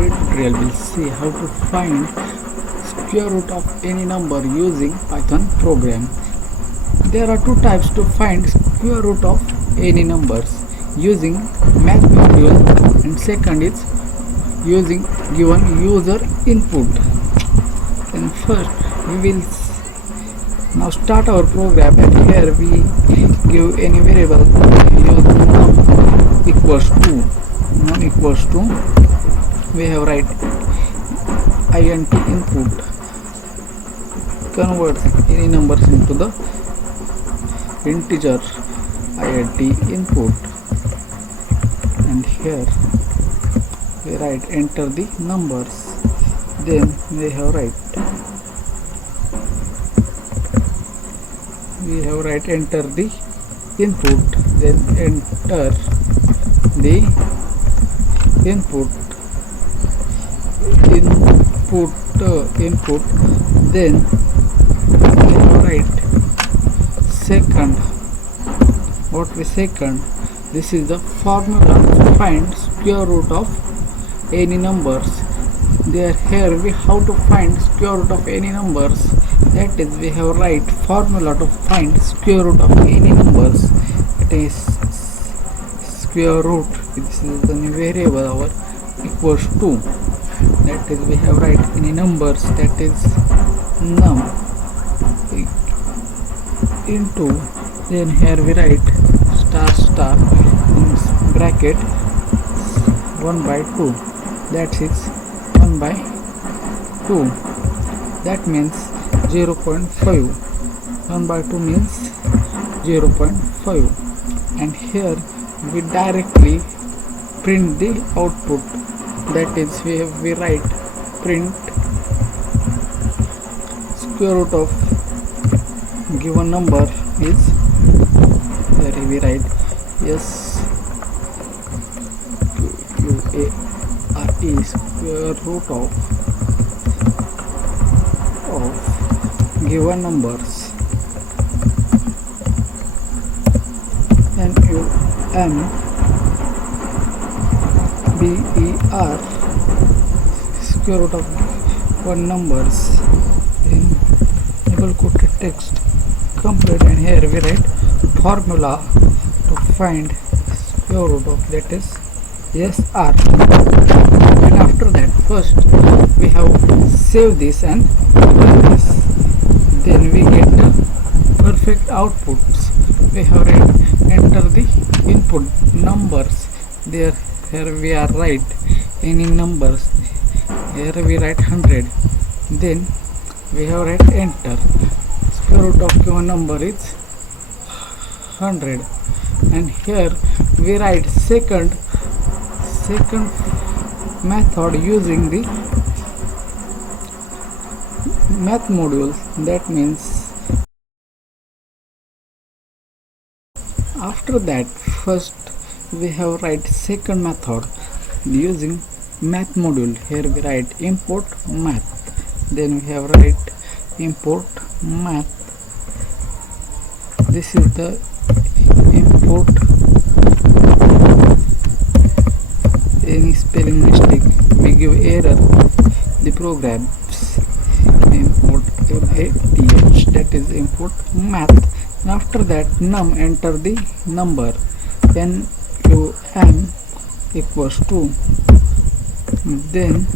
today's tutorial we'll see how to find square root of any number using Python program. There are two types to find square root of any numbers using math module, and second is using given user input. And first we will now start our program, and here we give any variable use num equals to we have write int input converts any numbers into the integer int input, and here we write enter the numbers, then we have write enter the input, then enter the input, then we have write second. What we second? This is the formula to find square root of any numbers. There here we how to find square root of any numbers. That is, we have write formula to find square root of any numbers. It is square root. This is the variable our equals to. That is, we have write any numbers, that is num into, then here we write star in bracket 1/2, that is 1/2, that means 0.5. 1/2 means 0.5, and here we directly print the output. That is, we write print square root of given number is, here we write square root of given numbers, NUMBER square root of one numbers in double quoted text complete, and here we write formula to find square root of, that is SR. And after that, first we have save this and run this, then we get the perfect outputs. We have write enter the input numbers. There here we are write any numbers. Here we write 100, then we have write enter. Square root of given number is 100, and here we write second method using the math module. That means after that, first we have write second method using math module. Here we write import math, then we have write import math. This is the import. Any spelling mistake we give error the programs. Import math, that is import math. And after that, num enter the number, num equals to, then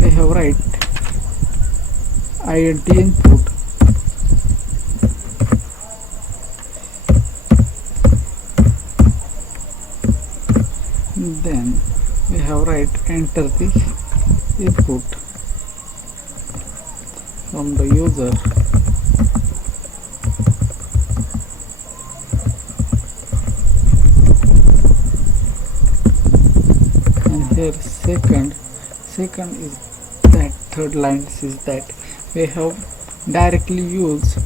we have write int input, then we have write enter the input from the user, and here second is that third line is that we have directly use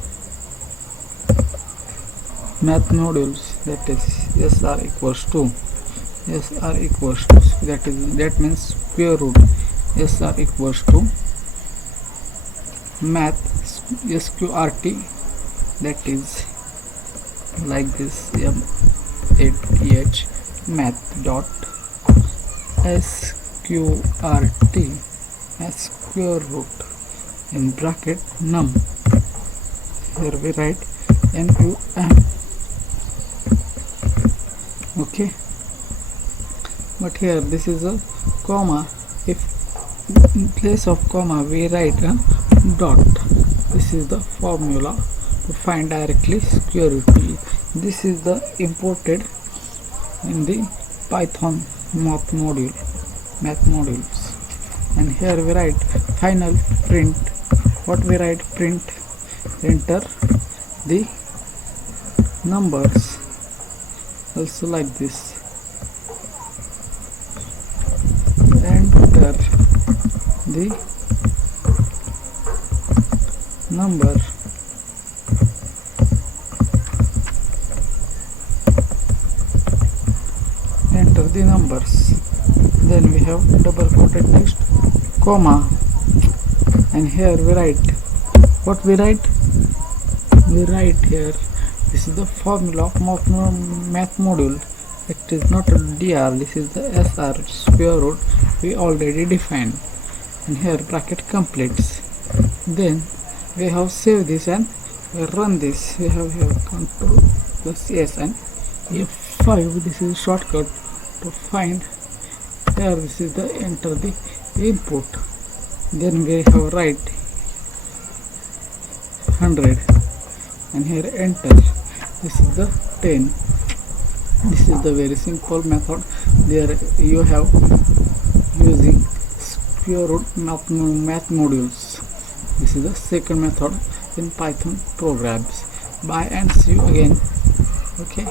math modules, that is SR equals to, that means square root. SR equals to math sqrt, that is like this math dot sqrt as square root in bracket num. Here we write num. Okay, but here this is a comma. If in place of comma we write a dot, this is the formula to find directly square root. This is the imported in the Python math modules, and here we write final print. What we write? Print, enter the numbers, also like this, enter the number, enter the numbers. Then we have double quoted text, comma, and here we write what we write. We write here, this is the formula of math module. It is not a dr, this is the sr, square root, we already defined, and here bracket completes. Then we have save this and run this. We have here control plus s and f5. This is shortcut to find. Here this is the enter the input. Then we have write 100 and here enter. This is the 10. This is the very simple method. There you have using square root math modules. This is the second method in Python programs. Bye and see you again. Okay.